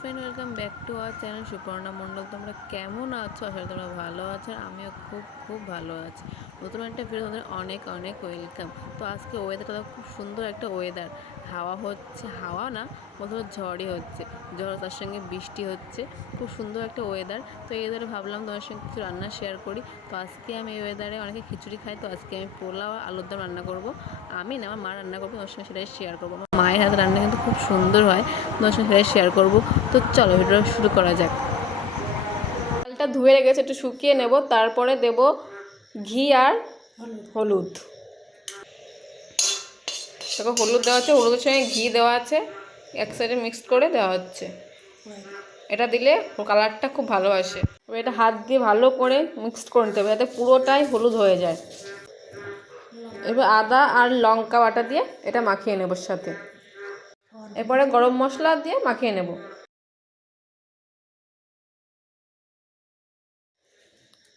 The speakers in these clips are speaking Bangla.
Friend, welcome back to our channel Suparna Mondal. তোমরা কেমন আছো? আসলে তোমরা ভালো আছো, আমিও খুব খুব ভালো আছি। নতুন একটা ভিডিও তোমাদের অনেক অনেক ওয়েলকাম। তো আজকে ওয়েদারটা খুব সুন্দর একটা ওয়েদার, হাওয়া হচ্ছে, হাওয়া না প্রথমে ঝড়ই হচ্ছে, ঝড় তার সঙ্গে বৃষ্টি হচ্ছে, খুব সুন্দর একটা ওয়েদার। তো এই ওয়েদারে ভাবলাম তোমার সঙ্গে কিছু রান্না শেয়ার করি। তো আজকে আমি এই ওয়েদারে অনেকে খিচুড়ি খাই, তো আজকে আমি পোলাও আর আলুর দম রান্না করবো। আমি না, আমার মা রান্না করবো, তোমার সঙ্গে সেটাই শেয়ার করবো। আমার মায়ের হাতে রান্না কিন্তু খুব সুন্দর হয়, তোমার সঙ্গে সেটাই শেয়ার করবো। তো চলো ভিডিওটা শুরু করা যাক। চালটা ধুয়ে রেখেছে, একটু শুকিয়ে নেব, তারপরে দেব ঘি আর হলুদ। দেখো হলুদ দেওয়া আছে, হলুদের সঙ্গে ঘি দেওয়া আছে, এক সাইডে মিক্সড করে দেওয়া হচ্ছে। এটা দিলে কালারটা খুব ভালো আসে। এটা হাত দিয়ে ভালো করে মিক্সড করে নিতে হবে যাতে পুরোটাই হলুদ হয়ে যায়। এবার আদা আর লঙ্কা বাটা দিয়ে এটা মাখিয়ে নেব সাথে, এরপরে গরম মশলা দিয়ে মাখিয়ে নেব।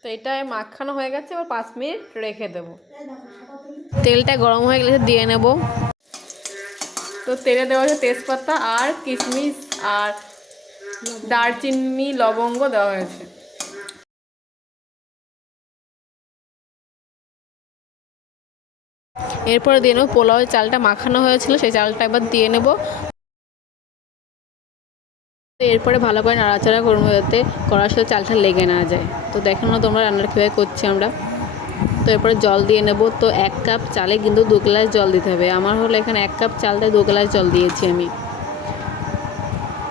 তো এটা মাখানো হয়ে গেছে, এবার 5 মিনিট রেখে দেব। তেলটা গরম হয়ে গেলে দিয়ে নেব। তো তেলে দেওয়া হয়েছে তেজপাতা আর কিশমিশ আর দারচিনি লবঙ্গ দেওয়া হয়েছে। এরপরে দিয়ে নেব পোলাওয়ের চালটা মাখানো হয়েছিল, সেই চালটা এবার দিয়ে নেব। এরপরে ভালো করে নাড়াচাড়া করবো যাতে কড়ার সাথে চালটা লেগে না যায়। তো দেখো না তোমরা রান্নার কীভাবে করছি আমরা। তো এরপরে জল দিয়ে নেব। তো 1 কাপ চালে কিন্তু 2 গ্লাস জল দিতে হবে। আমার হলো এখানে 1 কাপ চালটায় 2 গ্লাস জল দিয়েছি আমি।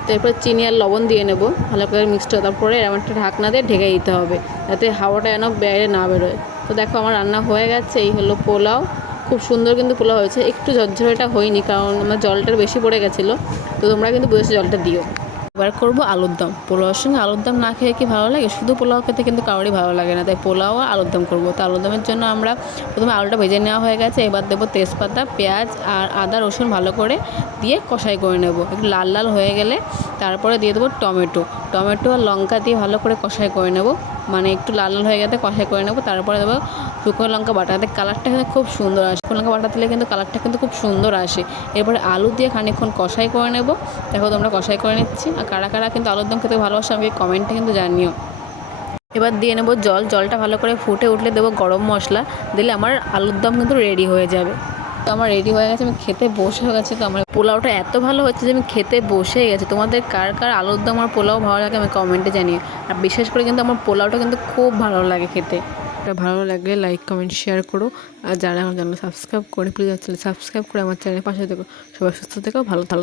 তো এরপর চিনি আর লবণ দিয়ে নেব, ভালো করে মিক্সড হয়ে তারপরে এরকম একটা ঢাকনা দিয়ে ঢেকে দিতে হবে যাতে হাওয়াটা যেন বাইরে না বেরোয়। তো দেখো আমার রান্না হয়ে গেছে। এই হলো পোলাও, খুব সুন্দর কিন্তু পোলাও হয়েছে। একটু ঝরঝরেটা হয়নি কারণ আমার জলটা বেশি পড়ে গেছিলো, তো তোমরা কিন্তু বুঝেছো জলটা দিও। এবার করবো আলুর দম। পোলাওর সঙ্গে আলুর দম না খেয়ে কি ভালো লাগে? শুধু পোলাও খেতে কিন্তু কারোরই ভালো লাগে না, তাই পোলাও আর আলুর দম করবো। তো আলুর দমের জন্য আমরা প্রথমে আলুটা ভেজে নেওয়া হয়ে গেছে, এবার দেবো তেজপাতা, পেঁয়াজ আর আদা রসুন ভালো করে দিয়ে কষাই করে নেব। একটু লাল লাল হয়ে গেলে তারপরে দিয়ে দেবো টমেটো আর লঙ্কা দিয়ে ভালো করে কষাই করে নেব। মানে একটু লাল লাল হয়ে গেলে কষাই করে নেব। তারপরে দেবো শুকনো লঙ্কা বাটা, যাতে কালারটা কিন্তু খুব সুন্দর আসে। শুকনো লঙ্কা বাটা দিলে কিন্তু কালারটা কিন্তু খুব সুন্দর আসে। এরপরে আলু দিয়ে খানিকক্ষণ কষাই করে নেব। দেখো তোমরা কষাই করে নিচ্ছি। আর কারা কারা কিন্তু আলুর দম খেতে ভালোবাসে আমাকে কমেন্টে কিন্তু জানিও। এবার দিয়ে নেব জলটা ভালো করে ফুটে উঠলে দেবো গরম মশলা, দিলে আমার আলুর দম কিন্তু রেডি হয়ে যাবে। তো আমার রেডি হয়ে গেছে, আমি খেতে বসে গেছি। তো আমার পোলাওটা এত ভালো হচ্ছে যে আমি খেতে বসে গেছি। তোমাদের কার কার আলুর দম আর পোলাও ভালো লাগে আমি কমেন্টে জানিও। আর বিশেষ করে কিন্তু আমার পোলাওটা কিন্তু খুব ভালো লাগে খেতে। এটা ভালো লাগলে লাইক কমেন্ট শেয়ার করো। আর যারা আমার চ্যানেল সাবস্ক্রাইব করে প্লিজ সাবস্ক্রাইব করে আমার চ্যানেলের পাশে থেকো। সবাই সুস্থ থেকো, ভালো থাকো।